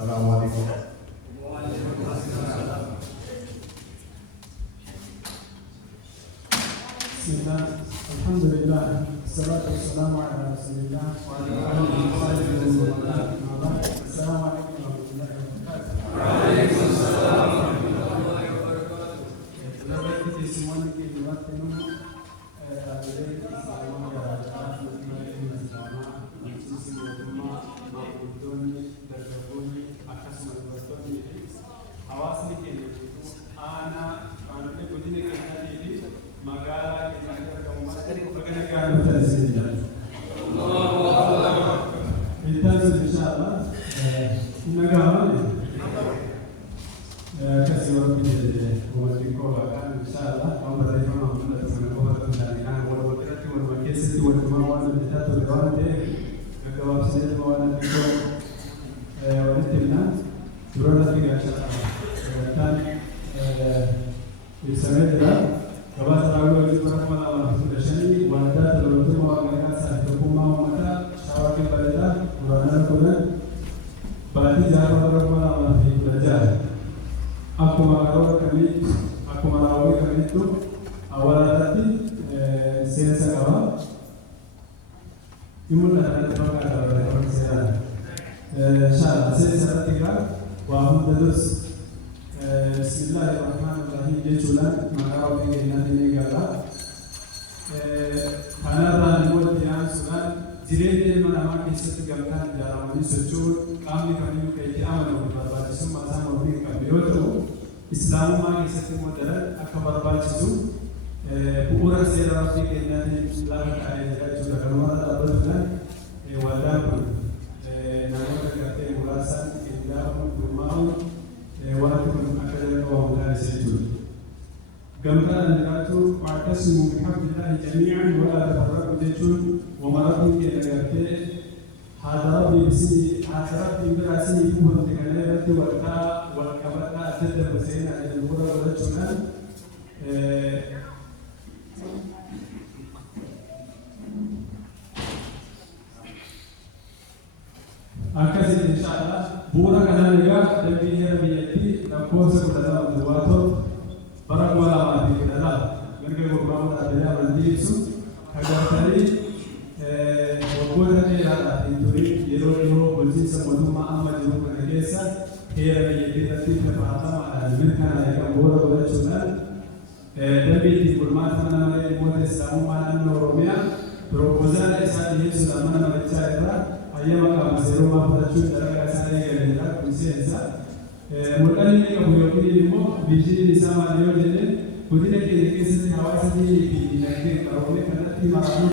السلام عليكم. بسم الله الحمد لله والصلاة والسلام على رسول الله وعلى آله وصحبه ومن والاه. السلام عليكم ورحمة الله وبركاته. وعليكم السلام ورحمة الله وبركاته. Aku marawat kami itu awal tadi saya sekarang imun ada tempat ada tempat saya saya tiga wahum terus Bismillahirrahmanirrahim jechulan marawat ini nanti negara karena dan buat yang sudah jiran mana kisah gambar jalan ini sejauh kami kaiti amal berbagai semua sama beri kami itu Islam ma kisah modern akabar bacisu bukan sejarah fikir nanti Islam ada juga kalau ada betul wadah nama kata ulasan Islam rumah waktu akan kau dari situ gambaran itu wa'tasimu bihablillahi jami'an wa la tafarraqu jechun wa marabi ke agarte hadarabi bisi hadarabi berasi ibu dengan itu warta wal kabata ada besena ada murah berjualan akasi insyaallah burak kananiga dan biyati nakosa kudala wato barang wala mati kudala mereka berbau ada mandi itu agar tadi waktu ada itu yero boleh semua amma juru kerja era biyati tadi pertama mereka yang burak berjualan dan di format mana mereka Islam mana Oromia proposal esadi sudah mana mereka itu ayam agak masih rumah beracun darah kasar yang ada konsensa mulai ini kamu ini mau biji di sama dia jadi kemudian kita kisah hawa sendiri di negeri kalau ini karena timah